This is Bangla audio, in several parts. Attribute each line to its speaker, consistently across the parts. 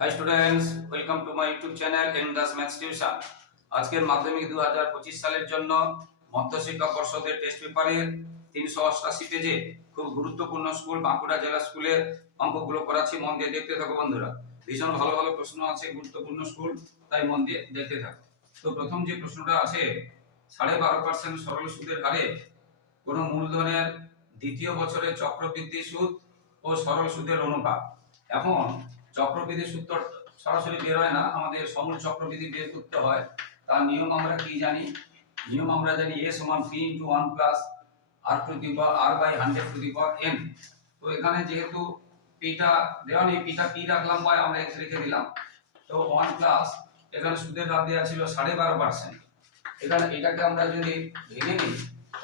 Speaker 1: Hi students welcome to my YouTube channel এন্ডাস maths tuition আজকের মাধ্যমিক দু হাজার পঁচিশ সালের জন্য মধ্যশিক্ষা পর্ষদের টেস্ট পেপারের তিনশো অষ্টাশি পেজে খুব গুরুত্বপূর্ণ স্কুল বাঁকুড়া জেলা স্কুলের অঙ্কগুলো করাচ্ছি মন দিয়ে দেখতে থাকো বন্ধুরা। ভীষণ ভালো ভালো প্রশ্ন আছে, গুরুত্বপূর্ণ স্কুল তাই মন দিয়ে দেখতে থাকো। তো প্রথম যে প্রশ্নটা আছে, সাড়ে বারো পার্সেন্ট সরল সুদের হারে কোনো মূলধনের দ্বিতীয় বছরের চক্রবৃদ্ধি সুদ ও সরল সুদের অনুপাত। এখন চক্রবৃদ্ধি সূত্র সরাসরি বের হয় না। আমাদের সমূল চক্রবৃদ্ধি বের করতে হয়। তার নিয়ম আমরা কি জানি? নিয়ম আমরা জানি এ সমান P into one plus R to the power R by hundred to the power N তো এখানে যেহেতু পিটা দেওয়া নেই পিটা পি রাখলাম বা আমরা এক্স রেখে দিলাম। তো ওয়ান প্লাস এখানে সুদের হার দেওয়া ছিল সাড়ে বারো পার্সেন্ট এখানে এটাকে আমরা যদি ভেঙে নিই,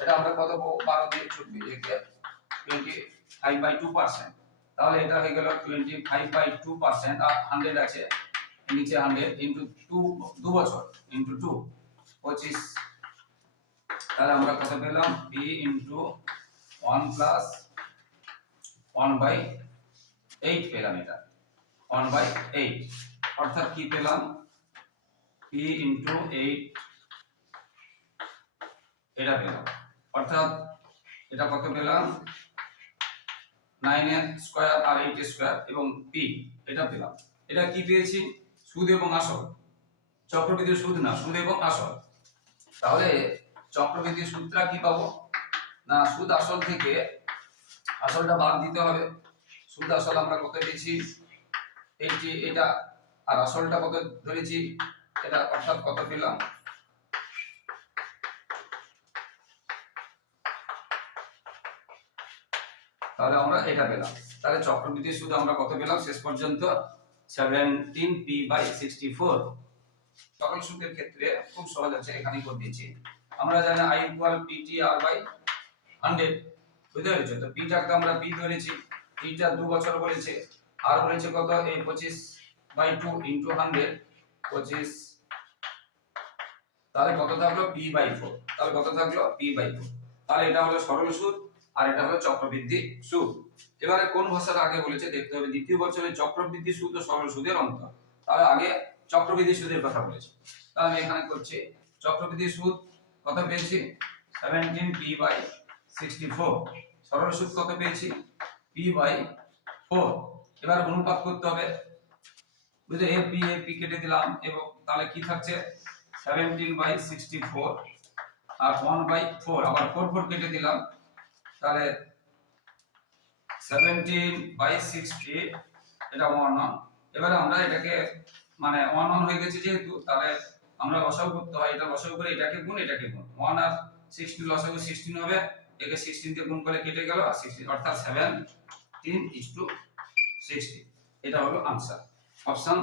Speaker 1: এটা আমরা কত বারো দিয়ে twenty five by two percent তাহলে এটা হয়ে গেল twenty five by two percent R hundred আছে, নিচে হান্ড্রেড ইন্টু টু দু বছর ইন্টু টু পঁচিশ। তাহলে আমরা কত পেলাম? P into one plus one by eight পেলাম এটা। ওয়ান বাই এইট অর্থাৎ কি পেলাম? পি ইন্টু এইট এটা পেলাম। অর্থাৎ এটা কত পেলাম? নাইন এর স্কোয়ার আর এইট স্কোয়ার এবং পি এটা পেলাম। এটা কি পেয়েছি? সুদ এবং আসল। চক্রবৃদ্ধি সুদ না, সুদ এবং আসল। তাহলে চক্রবৃদ্ধি সুদটা কি পাবো? না, সুদ আসল থেকে আসলটা বাদ দিতে হবে। সুদ আসল আমরা কত পেয়েছি? এইটি, এটা। আর আসলটা কত ধরেছি? এটা অর্থাৎ কত পেলাম? তাহলে আমরা এটা পেলাম। তাহলে চক্রবৃদ্ধি সুদ আমরা কত পেলাম? শেষ পর্যন্ত seventeen P by sixty four সকল সুদের ক্ষেত্রে খুব সহজ আছে এখানে করে দিয়েছি। আমরা জানি I equal PT R by hundred বুঝতে পেরেছ? তো পিটাকে আমরা পি ধরেছি। পিটা দু বছর বলেছে। আর বলেছে কত? এই পঁচিশ বাই টু ইন্টু হান্ড্রেড পঁচিশ। তাহলে কত থাকল? পি বাই ফোর তাহলে কত থাকল? পি বাই ফোর তাহলে এটা হলো সরল সুদ। আর এটা হলো চক্রবৃদ্ধি সুদ। এবারে কোন ভাষাটা আগে বলেছে? দেখতে হবে। দ্বিতীয় বছরে চক্রবৃদ্ধি সুদ ও সরল সুদের অন্তর তাহলে আগে চক্রবৃদ্ধি সুদের কথা বলেছে। তাহলে আমি এখানে করছি, চক্রবৃদ্ধি সুদ কত পেয়েছি? Seventeen P by sixty four সরল সুদ কত পেয়েছি? পি বাই ফোর এবার অনুপাত করতে হবে। বুঝলে? এ পি এ পি কেটে দিলাম এবং তাহলে কি থাকছে? সেভেন্টিন বাই সিক্সটি ফোর আর ওয়ান বাই ফোর আবার ফোর ফোর কেটে দিলাম। তাহলে সেভেন্টিন বাই সিক্সটি এটা ওয়ান ওয়ান এবারে আমরা এটাকে মানে ওয়ান ওয়ান হয়ে গেছে যেহেতু, তাহলে আমরা লসাগু করতে হয়, এটা লসাগু করে এটাকে গুণ এটাকে গুণ। ওয়ান আর সিক্সটিন লসাগু সিক্সটিন হবে, একে সিক্সটিন দিয়ে গুণ করে কেটে গেল, আর সিক্সটিন অর্থাৎ সেভেন তিন ইস টু সিক্সটি এটা হলো আনসার অপশন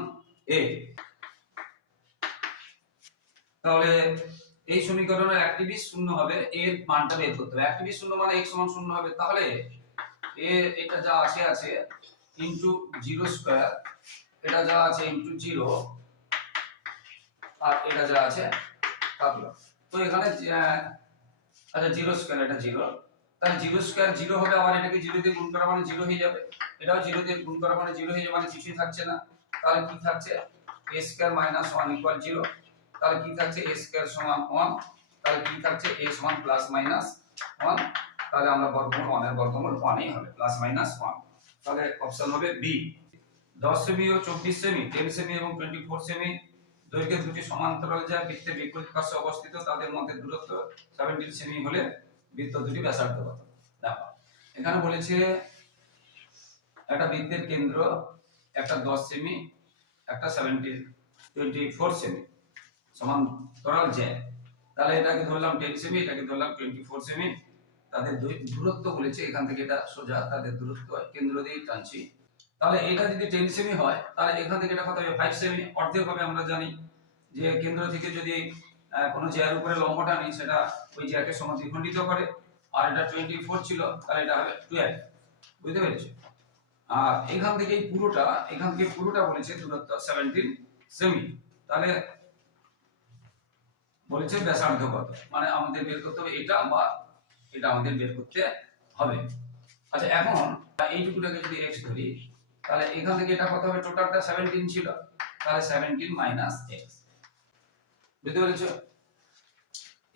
Speaker 1: এ তাহলে এই সমীকরণের অ্যাক্টিভিস শূন্য হবে, এর মানটা বের করতে হবে। অ্যাক্টিভিস শূন্য মানে x সমান শূন্য হবে, তাহলে এ, এটা যা আছে আছে ইনটু জিরো স্কয়ার এটা যা আছে ইনটু জিরো আর এটা যা আছে থাকল তো এখানে আচ্ছা জিরো স্কয়ার এটা জিরো তাহলে জিরো স্কয়ার জিরো হবে, আবার এটাকে জিরো দিয়ে গুণ করা মানে জিরো হয়ে যাবে। এটাও জিরো দিয়ে গুণ করা মানে জিরো হয়ে যাবে মানে কিছুই থাকছে না। তাহলে কি থাকছে? A square minus one equal zero তাহলে কি থাকছে এ স্কয়ার সমান ওয়ান তাহলে কি থাকছে এ সমান প্লাস মাইনাস ওয়ান তাহলে আমরা বর্গমূল ওয়ানের বর্গমূল ওয়ানই হবে প্লাস মাইনাস ওয়ান তাহলে অপশন হবে বি দশ সেমি ও চব্বিশ সেমি টেন সেমি এবং টোয়েন্টি ফোর সেমি দৈর্ঘ্যের দুটি সমান্তরাল যা বৃত্তের বিপরীত পাশে অবস্থিত, তাদের মধ্যে দূরত্ব সেভেন্টিন সেমি হলে বৃত্ত দুটি ব্যাসার্ধ কত? দেখো, এখানে বলেছে একটা বৃত্তের কেন্দ্র, একটা দশ সেমি একটা সেভেন্টি টোয়েন্টি ফোর সেমি সমান্তরাল জ্যা তাহলে এটাকে ধরলাম টেন সেমি এটাকে ধরলাম টোয়েন্টি ফোর সেমি তাদের দূরত্ব বলেছে, এখান থেকে এটা সোজা তাদের দূরত্ব কেন্দ্র দিয়ে টানছি। তাহলে এটা যদি টেন সেমি হয়, তাহলে এখান থেকে এটা কত হবে? ফাইভ সেমি অর্ধেক হবে আমরা জানি যে কেন্দ্র থেকে যদি কোনো জ্যার উপরে লম্ব টানি, সেটা ওই জ্যাকে সমান দ্বিখণ্ডিত করে। আর এটা টোয়েন্টি ফোর ছিল, তাহলে এটা হবে টুয়েলভ বুঝতে পেরেছ? আর এখান থেকে পুরোটা, এখান থেকে পুরোটা বলেছে দূরত্ব সেভেন্টিন সেমি তাহলে বলেছে ব্যাসার্ধ কত? মানে আমাদের বের করতে হবে এটা বা এটা আমাদের বের করতে হবে। আচ্ছা এখন এইটুকুটাকে যদি এক্স ধরি, তাহলে এখান থেকে এটা কত হবে? টোটালটা সেভেন্টিন ছিল। তাহলে সেভেন্টিন মাইনাস এক্স বুঝতে পেরেছ?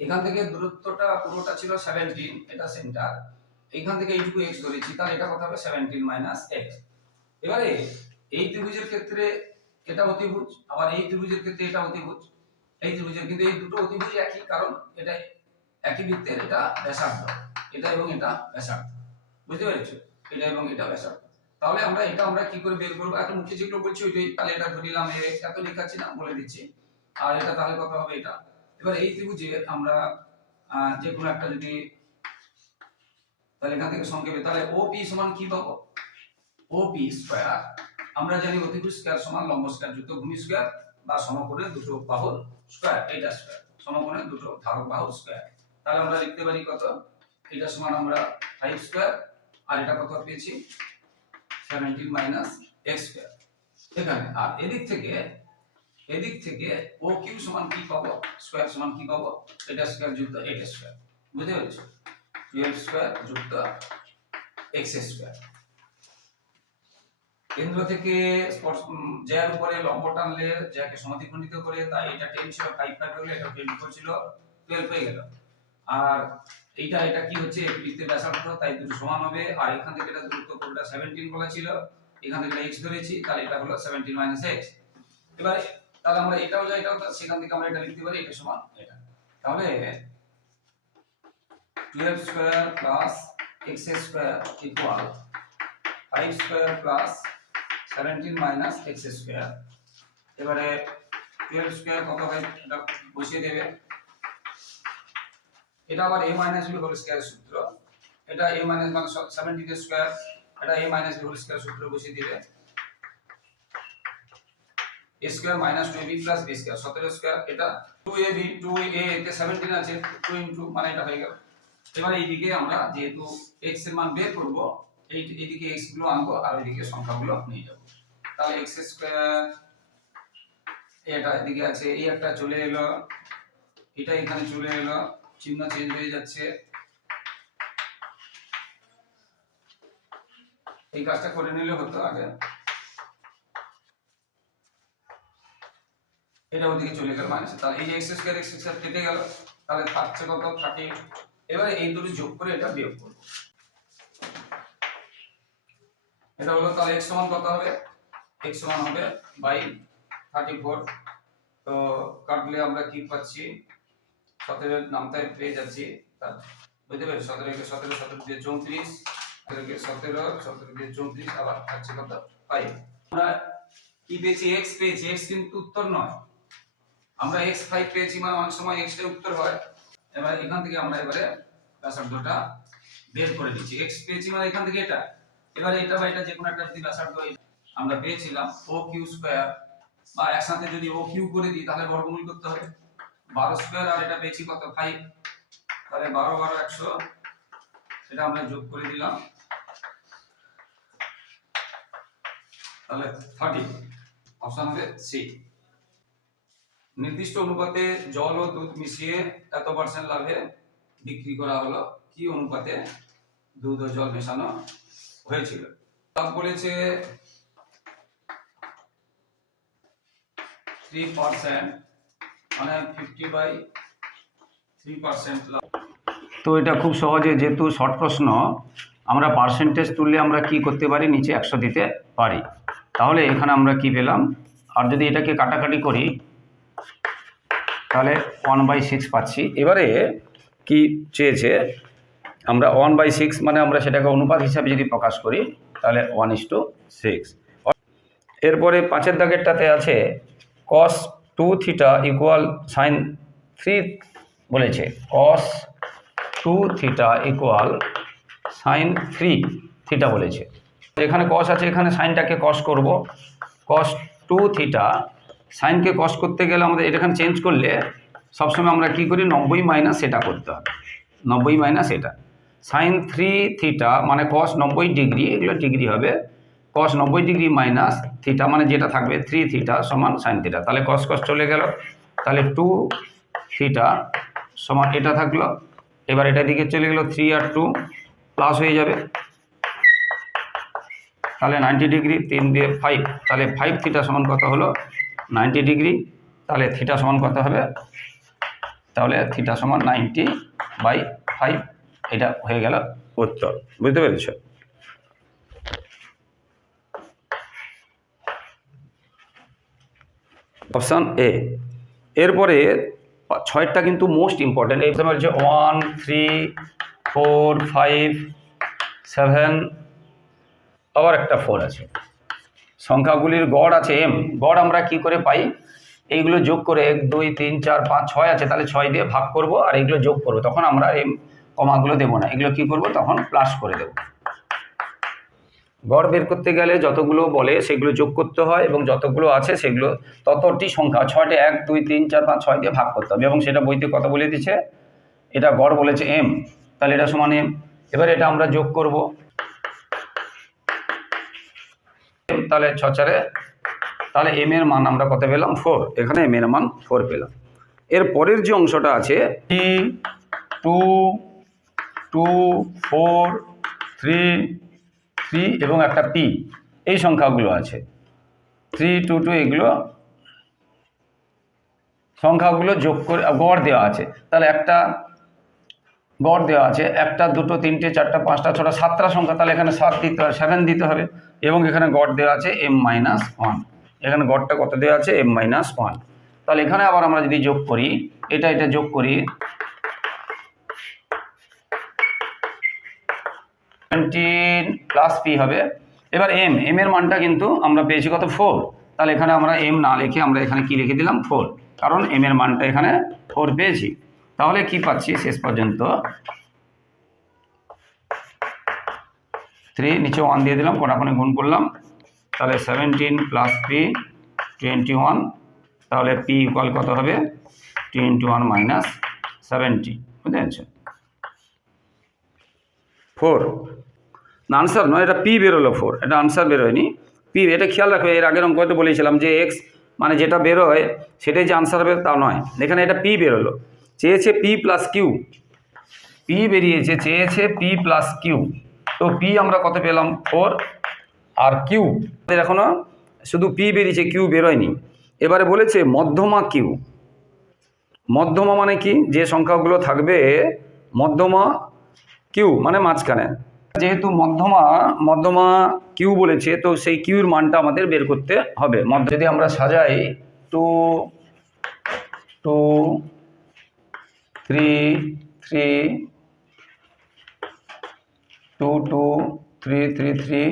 Speaker 1: এখান থেকে দূরত্বটা পুরোটা ছিল সেভেন্টিন এটা সেন্টার এখান থেকে এইটুকু এক্স ধরেছি, তাহলে এটা কত হবে? সেভেন্টিন মাইনাস এক্স এবারে এই ত্রিভুজের ক্ষেত্রে এটা অতিভুজ, আবার এই ত্রিভুজের ক্ষেত্রে এটা অতিভুজ। এই ত্রিভুজের কিন্তু এই দুটো অতিভুজ একই, কারণ এটা একই বৃত্তের, এটা ব্যাসার্ধ। এটা এবং এটা ব্যাসার্ধ। বুঝতে পেরেছ? এটা এবং এটা ব্যাসার্ধ। তাহলে আমরা এটা আমরা কি করে বের করব? এখন মুখে যেগুলো বলছি ওইটাই তাহলে এটা ধরে নিলাম এত লেখাচ্ছি না, বলে দিচ্ছি। আর এটা তাহলে কত হবে এটা? এবার এই ত্রিভুজের আমরা যে কোনো একটা যদি তাহলে এখান থেকে সংক্ষেপে, তাহলে ও পি সমান কি পাবো? O P square. আমরা জানি অতিভুজ স্কয়ার সমান লম্ব স্কয়ার, যুক্ত ভূমি স্কয়ার, বা সমকোণের দুটো বাহুর স্কয়ার এটা স্কয়ার সমকোণের দুটো, ধারক বাহুর স্কয়ার তাহলে আমরা লিখতে পারি কত? এটা সমান আমরা ফাইভ স্কয়ার আর এটা কত পেয়েছি? সেভেন্টিন মাইনাস এক্স স্কয়ার এখানে, আর এদিক থেকে এদিক থেকে ও কিউ সমান কি পাবো? স্কয়ার সমান কি পাবো? এটা স্কয়ার যুক্ত এটা স্কয়ার বুঝতে পেরেছ? টুয়েলভ স্কয়ার যুক্ত এক্স স্কয়ার কেন্দ্র থেকে জ্যার উপরে লম্ব টানলে জ্যাকে সমাধিখণ্ডিত করে তাই এটা টেন ছিল ফাইভ ফাইভ হলে, এটা টোয়েন্টি ফোর ছিল টুয়েলভ হয়ে গেল। আর এইটা এটা কি হচ্ছে? বৃত্তের ব্যাসার্ধ, তাই দুটো সমান হবে। আর এখান থেকে এটা দূরত্ব পুরোটা সেভেন্টিন বলা ছিল। এখান থেকে এক্স ধরেছি, তাহলে এটা হলো সেভেন্টিন মাইনাস এক্স এবারে, তাহলে আমরা এটাও যা এটাও সেখান থেকে আমরা এটা লিখতে পারি, এটা সমান এটা। তাহলে twelve square plus X square equal five square plus seventeen minus X square এবারে টুয়েলভ স্কোয়ার কত হয় এটা বসিয়ে দেবে। এটা আবার a minus B whole square সূত্র। এটা a মাইনাস মানে সেভেন্টিন স্কয়ার এটা a minus B whole square সূত্র বসিয়ে দিবে। Square minus two plus B square সতেরো স্কয়ার এটা two A B two A এতে সেভেন্টিন আছে টু ইন্টু মানে এটা হয়ে গেল। এবার এইদিকে আমরা যেহেতু x এর মান বের করব এই এইদিকে x গুলো আনব আর ওইদিকে সংখ্যাগুলো নিয়ে তাহলে এটা এদিকে আছে, এই একটা চলে এলো, এটা এখানে চলে এলো, চিহ্ন চেঞ্জ হয়ে যাচ্ছে। এই কাজটা করে নিলে হতো আগে। এটা ওদিকে চলে গেল মাইনাস তাহলে এই যে এক্স স্কয়ার এক্স স্কয়ার কেটে গেল, তাহলে থাকছে কত? থার্টি এবারে এই দুটো যোগ করে এটা বিয়োগ করব। এটা হলো তাহলে এক্স সমান কত হবে? এক্স সমান হবে বাই থার্টি ফোর তো কাটলে আমরা কি পাচ্ছি? সতেরো নামটাই পেয়ে যাচ্ছি। বুঝতে পারছি? সতেরো কে সতেরো সতেরো দিয়ে চৌত্রিশ, সতেরো কে সতেরো সতেরো দিয়ে চৌত্রিশ, আবার থাকছে কত? ফাইভ আমরা কি পেয়েছি? এক্স পেয়েছি। এক্স কিন্তু উত্তর নয়। আমরা এক্স ফাইভ পেয়েছি মানে অনেক সময় এক্সটা উত্তর হয়। এবার এখান থেকে আমরা এবারে ব্যাসার্ধটা বের করে দিচ্ছি। এক্স পেয়েছি মানে এখান থেকে এটা। এবারে এটা বা এটা যে কোনো একটা যদি ব্যাসার্ধ আমরা পেয়েছিলাম ও কিউ স্কোয়ার বা একসাথে যদি ও কিউ করে দিই, তাহলে বর্গমূল করতে হবে। বারো স্কোয়ার আর এটা পেয়েছি কত? ফাইভ তাহলে বারো বারো, একশো। সেটা আমরা যোগ করে দিলাম। তাহলে থার্টি অপশন হবে সি নির্দিষ্ট অনুপাতে জল ও দুধ মিশিয়ে এত পার্সেন্ট লাভে বিক্রি করা হলো। কি অনুপাতে দুধ ও জল মেশানো? হয়েছিল। বলেছে থ্রি পার্সেন্ট মানে ফিফটি বাই থ্রি পার্সেন্ট তো এটা খুব সহজে, যেহেতু শর্ট প্রশ্ন, আমরা পার্সেন্টেজ তুললে আমরা কি করতে পারি? নিচে একশো দিতে পারি। তাহলে এখানে আমরা কি পেলাম? আর যদি এটাকে কাটাকাটি করি, তাহলে ওয়ান বাই সিক্স পাচ্ছি। এবারে কি চেয়েছে? আমরা ওয়ান বাই সিক্স মানে আমরা সেটাকে অনুপাত হিসাবে যদি প্রকাশ করি, তাহলে ওয়ান ইস টু সিক্স এরপরে পাঁচের দাগেরটাতে আছে cos two theta equal sine three বলেছে cos two theta equal sine three theta বলেছে। এখানে কস আছে, এখানে সাইনটাকে কস করব। কস টু থিটা সাইনকে কস করতে গেলে আমাদের এখানে চেঞ্জ করলে সবসময় আমরা কি করি? নব্বই মাইনাস এটা করতে হবে। নব্বই মাইনাস এটা। সাইন থ্রি থিটা মানে কস নব্বই ডিগ্রি এগুলো ডিগ্রি হবে। কস নব্বই ডিগ্রি মাইনাস থিটা মানে যেটা থাকবে থ্রি থিটা সমান সাইন থিটা তাহলে কস কস চলে গেল। তাহলে টু থিটা সমান এটা থাকল। এবার এটা দিকে চলে গেল থ্রি আর টু প্লাস হয়ে যাবে। তাহলে নাইনটি ডিগ্রি তিন দিয়ে ফাইভ তাহলে ফাইভ থিটা সমান কত হলো? নাইনটি ডিগ্রি তাহলে থিটা সমান কত হবে? তাহলে থিটা সমান নাইনটি বাই ফাইভ এটা হয়ে গেল উত্তর। বুঝতে পেরেছ? অপশান এ এরপরে ছয়টা কিন্তু মোস্ট ইম্পর্টেন্ট এই হচ্ছে one three four five seven আবার একটা ফোর আছে। সংখ্যাগুলির গড় আছে এম গড় আমরা কি করে পাই? এইগুলো যোগ করে এক, দুই, তিন, চার, পাঁচ, ছয় আছে, তাহলে ছয় দিয়ে ভাগ করব আর এইগুলো যোগ করব। তখন আমরা এম কমাগুলো দেবো না। এগুলো কি করব? তখন প্লাস করে দেব। গড় বের করতে গেলে যতগুলো বলে সেগুলো যোগ করতে হয় এবং যতগুলো আছে সেগুলো ততটি সংখ্যা, ছয়টা, এক, দুই, তিন, চার, পাঁচ, ছয় দিয়ে ভাগ করতে হবে এবং সেটা বইতে কত বলে দিচ্ছে? এটা গড় বলেছে এম তাহলে এটা সমান এম এবার এটা আমরা যোগ করব। তাহলে ছ চারে, তাহলে এম এর মান আমরা কত পেলাম? ফোর এখানে এম এর মান ফোর পেলাম। এর পরের যে অংশটা আছে three two two four three three এবং একটা পি এই সংখ্যাগুলো আছে। থ্রি টু টু এগুলো সংখ্যাগুলো যোগ করে, গড় দেওয়া আছে। তাহলে একটা গড় দেওয়া আছে। একটা, দুটো, তিনটে, চারটা, পাঁচটা, ছটা, সাতটা সংখ্যা, তাহলে এখানে সাত দিতে হবে সেভেন দিতে হবে এবং এখানে গড় দেওয়া আছে এম মাইনাস ওয়ান এখানে গড়টা কত দেওয়া আছে? এম মাইনাস ওয়ান তাহলে এখানে আবার আমরা যদি যোগ করি, এটা এটা যোগ করি সেভেন্টিন প্লাস পি হবে। এবার এম এম এর মানটা কিন্তু আমরা পেয়েছি কত ফোর তাহলে এখানে আমরা এম না লিখে আমরা এখানে কি লিখে দিলাম? ফোর কারণ এম এর মানটা এখানে ফোর পেয়েছি। তাহলে কি পাচ্ছি? শেষ পর্যন্ত। থ্রি নিচে ওয়ান দিয়ে দিলাম কোনাকোনি গুণ করলাম। তাহলে seventeen plus P twenty one তাহলে পি ইকুয়াল কত হবে? টোয়েন্টি ওয়ান মাইনাস সেভেন্টি বুঝতে পেরেছেন ফোর। না আনসার নয়, এটা পি বেরোলো ফোর এটা আনসার বেরোয়নি। পি এটা খেয়াল রাখবে, এর আগের অঙ্ক হয়তো বলেছিলাম যে এক্স মানে যেটা বেরোয়, সেটাই যে আনসার হবে তা নয়। এখানে এটা পি বেরোলো। চেয়েছে পি প্লাস কিউ পি বেরিয়েছে, চেয়েছে পি প্লাস কিউ তো পি আমরা কত পেলাম? ফোর আর কিউ এখনও শুধু পি বেরিয়েছে কিউ বেরোয়নি। এবারে বলেছে মধ্যমা কিউ মধ্যমা মানে কি? যে সংখ্যাগুলো থাকবে, মধ্যমা কিউ মানে মাঝখানে। যেহেতু মধ্যমা মধ্যমা কিউ বলেছে, তো সেই কিউর মানটা আমাদের বের করতে হবে। যদি আমরা সাজাই, two two, three three, two two, three three three,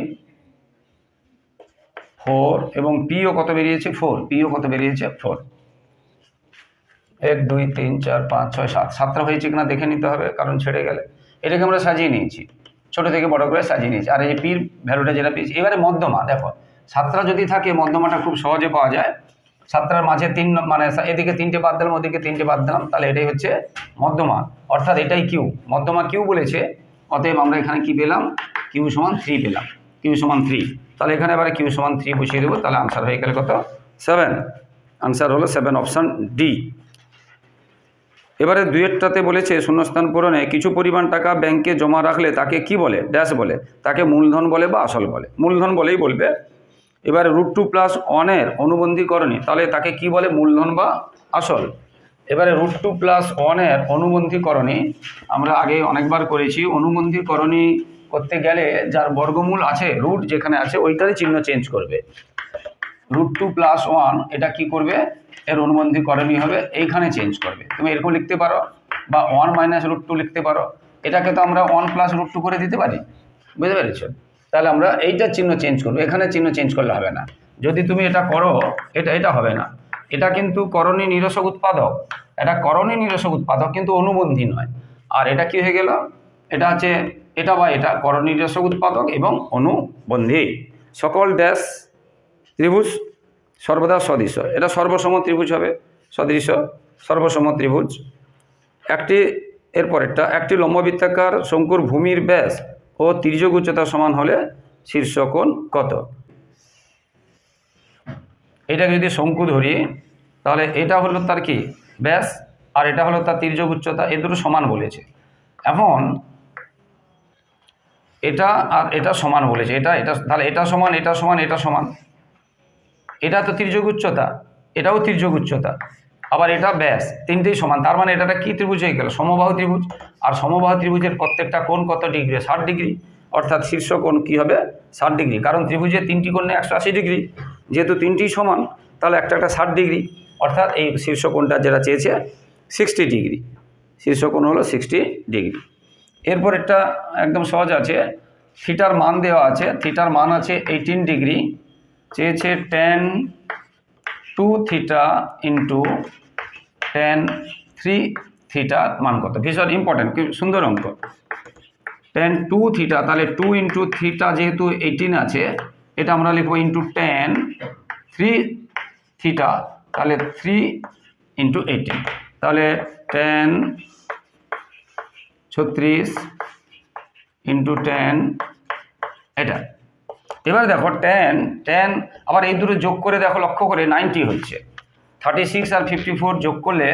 Speaker 1: four, এবং পিও কত বেরিয়েছে? ফোর, পিও কত বেরিয়েছে? ফোর। এক, দুই, তিন, চার, পাঁচ, ছয়, সাত। সাতটা হয়েছে কিনা দেখে নিতে হবে, কারণ ছেড়ে গেলে। এটাকে আমরা সাজিয়ে নিয়েছি। ছোট থেকে বড় করে সাজিয়ে নিয়েছি। আর এই পির ভ্যালুটা যেটা পেয়েছি, এবারে মধ্যমা, দেখো। সাতটা যদি থাকে, মধ্যমাটা খুব সহজে পাওয়া যায়। সাতটার মাঝে তিন মানে এদিকে তিনটে বাদ দিলাম, ওদিকে তিনটে বাদ দিলাম, তাহলে এটাই হচ্ছে মধ্যমা। অর্থাৎ এটাই কিউ। মধ্যমা কিউ বলেছে। অতএব আমরা এখানে কি পেলাম? কিউ সমান থ্রি পেলাম। কিউ সমান থ্রি। তাহলে এখানে এবারে কিউ সমান থ্রি বসিয়ে দেবো। তাহলে আনসার হয়ে গেল কত? সেভেন আনসার হলো সেভেন অপশান ডি এবারে দুয়েরটাতে বলেছে শূন্যস্থান পূরণে কিছু পরিমাণ টাকা ব্যাংকে জমা রাখলে তাকে কি বলে? ড্যাশ বলে। তাকে মূলধন বলে বা আসল বলে। মূলধন বলেই বলবে। এবারে রুট টু প্লাস ওয়ানের অনুবন্ধীকরণী তাহলে তাকে কি বলে? মূলধন বা আসল। এবারে রুট টু প্লাস ওয়ানের অনুবন্ধীকরণী আমরা আগে অনেকবার করেছি। অনুবন্ধীকরণী করতে গেলে যার বর্গমূল আছে, রুট যেখানে আছে, ওইটারই চিহ্ন চেঞ্জ করবে। রুট টু প্লাস ওয়ান এটা কি করবে? এর অনুবন্ধীকরণই হবে, এইখানে চেঞ্জ করবে। তুমি এরকম লিখতে পারো বা ওয়ান মাইনাস রুট টু লিখতে পারো। এটাকে তো আমরা ওয়ান প্লাস রুট টু করে দিতে পারি। বুঝতে পেরেছ? তাহলে আমরা এইটার চিহ্ন চেঞ্জ করব। এখানে চিহ্ন চেঞ্জ করলে হবে না। যদি তুমি এটা করো, এটা এটা হবে না। এটা কিন্তু করণী নিরসক উৎপাদক। এটা করণী নিরসক উৎপাদক কিন্তু অনুবন্ধী নয়। আর এটা কি হয়ে গেল? এটা হচ্ছে এটা বা এটা, করণী নিরসক উৎপাদক এবং অনুবন্ধী। সকল ড্যাশ ত্রিভুজ সর্বদা সদৃশ। এটা সর্বসম ত্রিভুজ হবে। সদৃশ, সর্বসম ত্রিভুজ। একটি, এর পরেরটা, একটি লম্ববৃত্তাকার শঙ্কুর ভূমির ব্যাস ও তির্যক উচ্চতা সমান হলে শীর্ষকোণ কত? এটাকে যদি শঙ্কু ধরি, তাহলে এটা হলো তার কি? ব্যাস, আর এটা হলো তার তির্যক উচ্চতা। এ দুটো সমান বলেছে। এখন এটা আর এটা সমান বলেছে। এটা এটা, তাহলে এটা সমান এটা সমান এটা সমান। এটা তো তির্যক উচ্চতা, এটাও তির্যক উচ্চতা। আবার এটা ব্যাস, তিনটেই সমান। তার মানে এটা কী ত্রিভুজ হয়ে গেল? সমবাহু ত্রিভুজ। আর সমবাহু ত্রিভুজের প্রত্যেকটা কোণ কত ডিগ্রি? ষাট ডিগ্রি। অর্থাৎ শীর্ষ কোণ কী হবে? ষাট ডিগ্রি। কারণ ত্রিভুজের তিনটি কোণ একশো আশি ডিগ্রি। যেহেতু তিনটি সমান, তাহলে একটা একটা ষাট ডিগ্রি। অর্থাৎ এই শীর্ষ কোণটা যেটা চেয়েছে, সিক্সটি ডিগ্রি। শীর্ষ কোণ হলো সিক্সটি ডিগ্রি। এরপর একটা একদম সহজ আছে। থিটার মান দেওয়া আছে। থিটার মান আছে এইটিন ডিগ্রি। চেয়েছে tan two theta into tan three থিটার মান কত? ভীষণ ইম্পর্টেন্ট সুন্দর অঙ্ক। টেন টু থিটা তাহলে টু ইন্টু থিটা যেহেতু এইটিন আছে, এটা আমরা লিখব ইন্টু টেন থ্রি থিটা তাহলে থ্রি ইন্টু এইটিন তাহলে টেন ছত্রিশ ইন্টু টেন এটা। এবার দেখো টেন টেন আবার এই দুটো যোগ করে দেখো লক্ষ্য করে নাইনটি হচ্ছে। থার্টি সিক্স আর ফিফটি ফোর যোগ করলে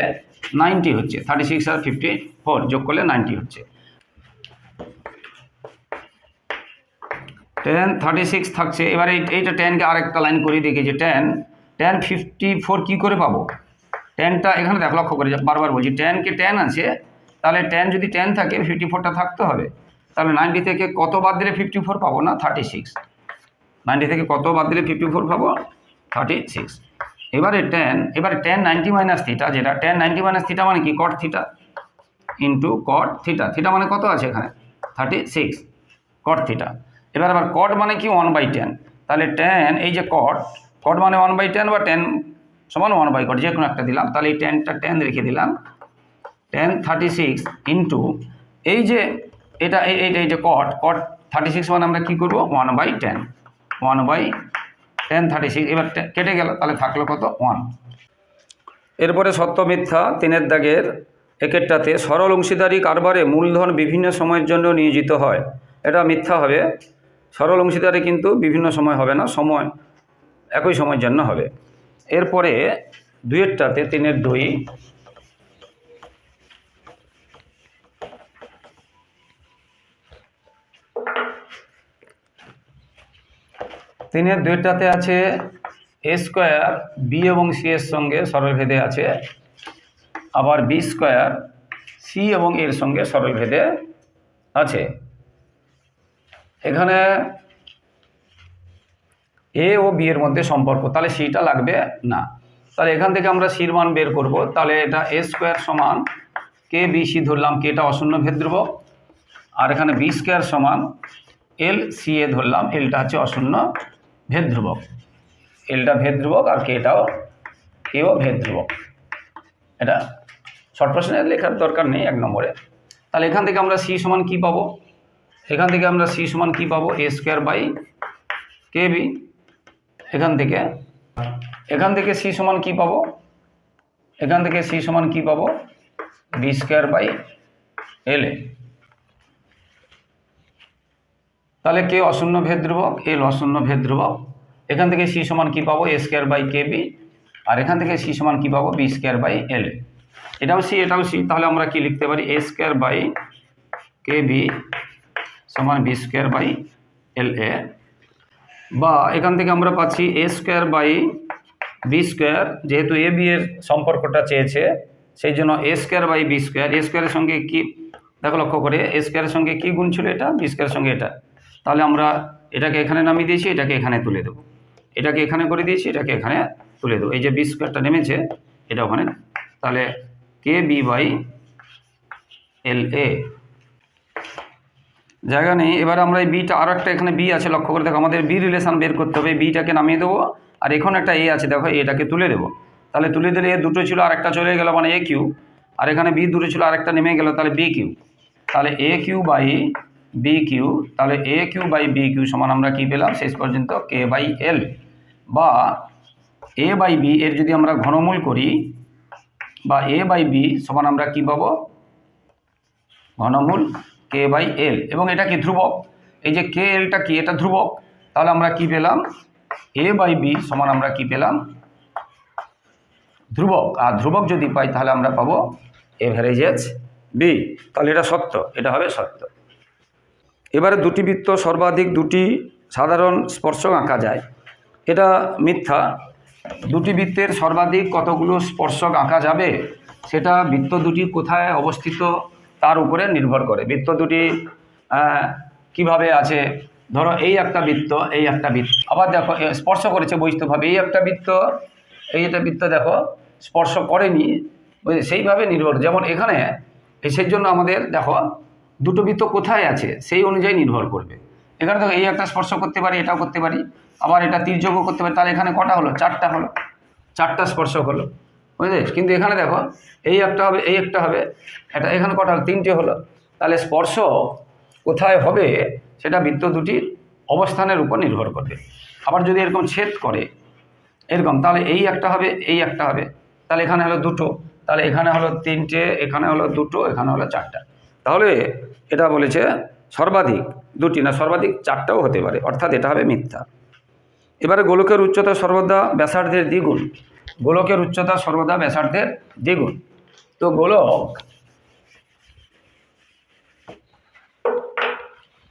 Speaker 1: নাইনটি হচ্ছে। থার্টি সিক্স আর ফিফটি ফোর যোগ করলে নাইনটি হচ্ছে। টেন থার্টি সিক্স থাকছে। এবার এই, এইটা টেনকে আরেকটা লাইন করে দেখেছি টেন টেন ফিফটি ফোর কী করে পাবো? টেনটা এখানে দেখ লক্ষ্য করে বারবার বলছি টেনকে টেন আছে, তাহলে টেন যদি টেন থাকে ফিফটি ফোরটা থাকতে হবে, তাহলে নাইনটি থেকে কত বাদ দিলে ফিফটি ফোর পাবো না? থার্টি সিক্স নাইনটি থেকে কত বাদ দিলে ফিফটি ফোর পাবো? থার্টি সিক্স এবারে টেন এবারে টেন নাইনটি মাইনাস থিটা যেটা টেন নাইনটি মাইনাস থিটা মানে কি? Cot theta into cot theta theta মানে কত আছে এখানে? থার্টি সিক্স কট থিটা এবার আবার কট মানে কি? ওয়ান বাই টেন তাহলে টেন এই যে কট কট মানে ওয়ান বাই টেন বা টেন সমান ওয়ান বাই কট যে কোনো একটা দিলাম। তাহলে এই টেনটা টেন রেখে দিলাম। টেন থার্টি সিক্স ইন্টু এই যে এটা, এই যে কট কট থার্টি সিক্স মানে আমরা কী করব? One by tan one by tan thirty six এবার কেটে গেল, তাহলে থাকল কত? ওয়ান এরপরে সত্য মিথ্যা, তিনের দাগের একেরটাতে সরল অংশীদারি কারবারে মূলধন বিভিন্ন সময়ের জন্য নিয়োজিত হয়। এটা মিথ্যা হবে। সরল অংশীদারি কিন্তু বিভিন্ন সময় হবে না, সময়, একই সময়ের জন্য হবে। এরপরে দুইয়েরটাতে তিনের দুই তিনের দুইটাতে আছে এ স্কোয়ার, বি এবং সি এর সঙ্গে সরলভেদে আছে। আবার বি স্কোয়ার, সি এবং এর সঙ্গে সরলভেদে আছে। এখানে এ ও বি এর মধ্যে সম্পর্ক, তাহলে সিটা লাগবে না। তাহলে এখান থেকে আমরা সির মান বের করব। তাহলে এটা এ স্কোয়ার সমান কে বি সি ধরলাম কেটা অশূন্য ভেদ ধ্রুবক আর এখানে বি স্কোয়ার সমান এল সি এ ধরলাম, এলটা হচ্ছে অশূন্য ভেদ ধ্রুবক এলটা ভেদ ধ্রুবক আর কেটাও কেও ভেদ ধ্রুবক এটা শর্ট প্রশ্নে লেখার দরকার নেই এক নম্বরে। তাহলে এখান থেকে আমরা সি সমান কী পাবো? এখান থেকে আমরা সি সমান কী পাবো? A square by K B এখান থেকে এখান থেকে সি সমান কী পাবো? এখান থেকে সি সমান কী পাবো? B square by L A তাহলে কে অশূন্য ভেদ ধ্রুবক? এল অশূন্য ভেদ ধ্রুবক। এখান থেকে সি সমান কী পাবো? A square by K B. আর এখান থেকে সি সমান কী পাবো? B square by L. এটাও সি এটাও সি। তাহলে আমরা কি লিখতে পারি? A square by K B সমান B square by L A. বা এখান থেকে আমরা পাচ্ছি A square by B square. যেহেতু এ বি এর সম্পর্কটা চেয়েছে, সেই জন্য A square by B square. A স্কোয়ারের সঙ্গে কি, দেখো লক্ষ্য করে, এ স্কোয়ারের সঙ্গে কী গুণ ছিল এটা? বি স্কোয়ারের সঙ্গে এটা। তাহলে আমরা এটাকে এখানে নামিয়ে দিয়েছি, এটাকে এখানে তুলে দেবো। এটাকে এখানে করে দিয়েছি, এটাকে এখানে তুলে দেবো। এই যে বি স্কোয়ারটা নেমেছে, এটা ওখানে তাহলে কে বি বাই এল এ জায়গা নেই। এবার আমরা এই বিটা আরও একটা এখানে বি আছে, লক্ষ্য করে দেখো, আমাদের বি রিলেশান বের করতে হবে। বিটাকে নামিয়ে দেবো, আর এখন একটা এ আছে, দেখো এটাকে তুলে দেবো। তাহলে তুলে দিলে এ দুটো ছিল আর একটা চলে গেল মানে এ কিউ আর এখানে বি দুটো ছিল আর একটা নেমে গেল, তাহলে বি কিউ তাহলে A Q by B Q তাহলে A Q by B Q সমান আমরা কি পেলাম? শেষ পর্যন্ত কে বাই এল বা এ বাই বি এর যদি আমরা ঘনমূল করি বা এ বাই বি সমান আমরা কি পাবো? ঘনমূল কে বাই এল এবং এটা কি ধ্রুবক? এই যে কে এলটা কি? এটা ধ্রুবক। তাহলে আমরা কি পেলাম? এ বাই বি সমান আমরা কি পেলাম? ধ্রুবক। আর ধ্রুবক যদি পাই, তাহলে আমরা পাবো এভারেজেজ বি তাহলে এটা সত্য। এটা হবে সত্য।
Speaker 2: এবারে দুটি বৃত্ত সর্বাধিক, দুটি সাধারণ স্পর্শক আঁকা যায়। এটা মিথ্যা। দুটি বৃত্তের সর্বাধিক কতগুলো স্পর্শক আঁকা যাবে, সেটা বৃত্ত দুটি কোথায় অবস্থিত তার উপরে নির্ভর করে। বৃত্ত দুটি কীভাবে আছে? ধরো এই একটা বৃত্ত, এই একটা বৃত্ত। আবার দেখো স্পর্শ করেছে বৈশিষ্ট্যভাবে। এই একটা বৃত্ত, এই একটা বৃত্ত দেখো, স্পর্শ করেনি। সেইভাবে নির্ভর। যেমন এখানে সেই জন্য আমাদের দেখো দুটো বৃত্ত কোথায় আছে, সেই অনুযায়ী নির্ভর করবে। এখানে দেখো, এই একটা স্পর্শ করতে পারি, এটাও করতে পারি, আবার এটা তীর্যকও করতে পারি, তাহলে এখানে কটা হলো? চারটা হলো। চারটা স্পর্শক হলো। বুঝলে? কিন্তু এখানে দেখো, এই একটা হবে, এই একটা হবে, এটা এখানে কটা হলো? তিনটে হলো। তাহলে স্পর্শ কোথায় হবে, সেটা বৃত্ত দুটির অবস্থানের উপর নির্ভর করবে। আবার যদি এরকম ছেদ করে, এরকম, তাহলে এই একটা হবে, এই একটা হবে। তাহলে এখানে হলো দুটো, তাহলে এখানে হলো তিনটে, এখানে হলো দুটো, এখানে হলো চারটা। তাহলে এটা বলেছে সর্বাধিক দুটি না সর্বাধিক চারটাও হতে পারে, অর্থাৎ এটা হবে মিথ্যা। এবারে গোলকের উচ্চতা সর্বদা ব্যাসার্ধের দ্বিগুণ। গোলকের উচ্চতা সর্বদা ব্যাসার্ধের দ্বিগুণ। তো গোলক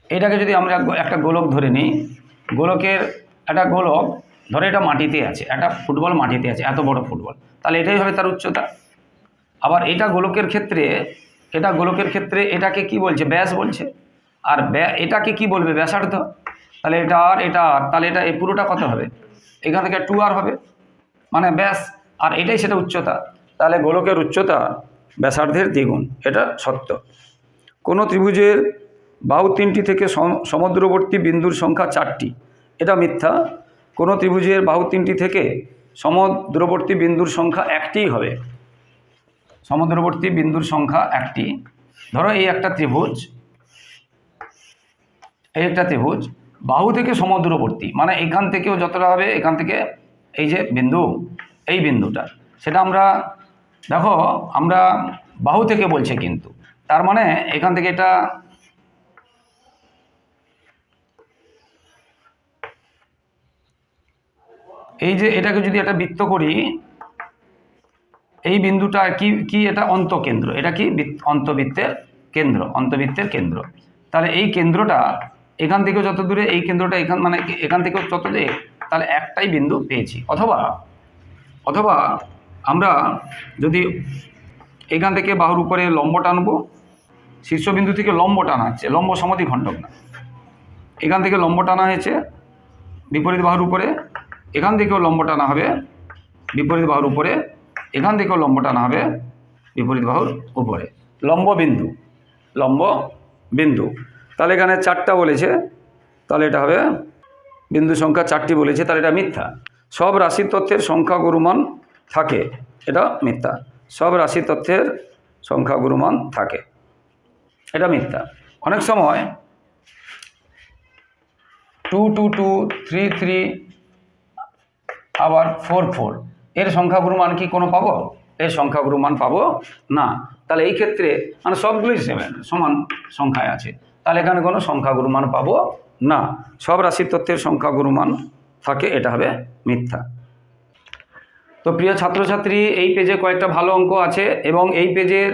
Speaker 2: এটাকে যদি আমরা একটা গোলক ধরে নিই, গোলকের একটা গোলক ধরে এটা মাটিতে আছে, একটা ফুটবল মাটিতে আছে, এত বড় ফুটবল। তাহলে এটাই হবে তার উচ্চতা। আবার এটা গোলকের ক্ষেত্রে এটা গোলকের ক্ষেত্রে এটাকে কি বলছে? ব্যাস বলছে। আর এটাকে কি বলবে? ব্যাসার্ধ। তাহলে এটা আর এটা আর। তাহলে এটা, এই পুরোটা কত হবে? এখান থেকে টু আর হবে। মানে ব্যাস। আর এটাই সেটা উচ্চতা। তাহলে গোলকের উচ্চতা ব্যাসার্ধের দ্বিগুণ। এটা সত্য। কোনো ত্রিভুজের বাহু তিনটি থেকে সম- সমুদ্রবর্তী বিন্দুর সংখ্যা চারটি। এটা মিথ্যা। কোনো ত্রিভুজের বাহু তিনটি থেকে সমুদ্রবর্তী বিন্দুর সংখ্যা একটিই হবে। সমুদ্রবর্তী বিন্দুর সংখ্যা একটি। ধরো এই একটা ত্রিভুজ, এই একটা ত্রিভুজ, বাহু থেকে সমুদ্রবর্তী মানে এখান থেকেও যতটা হবে, এখান থেকে এই যে বিন্দু, এই বিন্দুটা। সেটা আমরা, দেখো, আমরা বাহু থেকে বলছে কিন্তু। তার মানে এখান থেকে এটা এই যে এটাকে যদি একটা বৃত্ত করি এই বিন্দুটা কি কি এটা অন্তকেন্দ্র? এটা কি বৃত্ত- অন্তবৃত্তের কেন্দ্র অন্তবৃত্তের কেন্দ্র। তাহলে এই কেন্দ্রটা এখান থেকেও যত দূরে, এই কেন্দ্রটা এখান মানে এখান থেকেও যত দূরে, তাহলে একটাই বিন্দু পেয়েছি। অথবা অথবা আমরা যদি এখান থেকে বাহুর উপরে লম্ব টানবো শীর্ষবিন্দু থেকে লম্ব টানা হচ্ছে, লম্ব সমাধি খণ্ডক না। এখান থেকে লম্ব টানা হয়েছে, বিপরীত বাহুর উপরে, এখান থেকেও লম্ব টানা হবে, বিপরীত বাহুর উপরে এখান থেকেও লম্ব টানা হবে, বিপরীত বাহুর উপরে। লম্ব বিন্দু লম্ব বিন্দু। তাহলে এখানে চারটা বলেছে, তাহলে এটা হবে, বিন্দু সংখ্যা চারটি বলেছে, তাহলে এটা মিথ্যা। সব রাশি তথ্যের সংখ্যা গুরুমান থাকে, এটা মিথ্যা। সব রাশি তথ্যের সংখ্যা গুরুমান থাকে, এটা মিথ্যা। অনেক সময় two two two three three আবার ফোর ফোর এর সংখ্যাগুরু মান কি কোনো পাবো? এর সংখ্যাগুরু মান পাবো না। তাহলে এই ক্ষেত্রে মানে সবগুলোই সমান সংখ্যায় আছে। তাহলে এখানে কোনো সংখ্যাগুরু মান পাবো না। সব রাশির তত্ত্বের সংখ্যাগুরু মান থাকে, এটা হবে মিথ্যা। তো প্রিয় ছাত্রছাত্রী, এই পেজে কয়েকটা ভালো অঙ্ক আছে এবং এই পেজের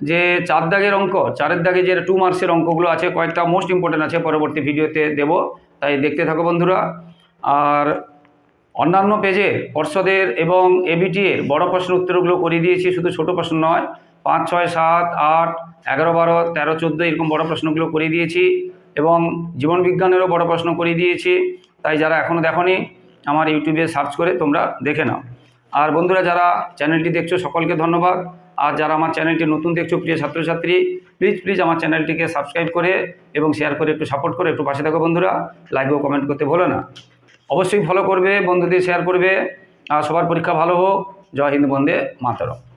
Speaker 2: যে চার দাগের অঙ্ক, চারের দাগে যে টু মার্কসের অঙ্কগুলো আছে, কয়েকটা মোস্ট ইম্পর্টেন্ট আছে, পরবর্তী ভিডিওতে দেব। তাই দেখতে থাকো বন্ধুরা। আর অন্যান্য পেজে পর্ষদের এবং এবিটি এর বড় প্রশ্ন উত্তরগুলো করে দিয়েছি, শুধু ছোট প্রশ্ন নয়। পাঁচ, ছয়, সাত, আট, এগারো, বারো, তেরো, চোদ্দ, এরকম বড় প্রশ্নগুলো করে দিয়েছি এবং জীবন বিজ্ঞানেরও বড় প্রশ্ন করে দিয়েছি। তাই যারা এখনও দেখনি, আমার ইউটিউবে সার্চ করে তোমরা দেখে নাও। আর বন্ধুরা, যারা চ্যানেলটি দেখছ, সকলকে ধন্যবাদ। আর যারা আমার চ্যানেলটি নতুন দেখছ, প্রিয় ছাত্রছাত্রী প্লিজ প্লিজ আমার চ্যানেলটিকে সাবস্ক্রাইব করে এবং শেয়ার করে একটু সাপোর্ট করে একটু পাশে থাকো বন্ধুরা। লাইক ও কমেন্ট করতে ভুলো না। অবশ্যই ফলো করবে, বন্ধুদের শেয়ার করবে, আর সবার পরীক্ষা ভালো হোক। জয় হিন্দ, বন্দে মাতরম।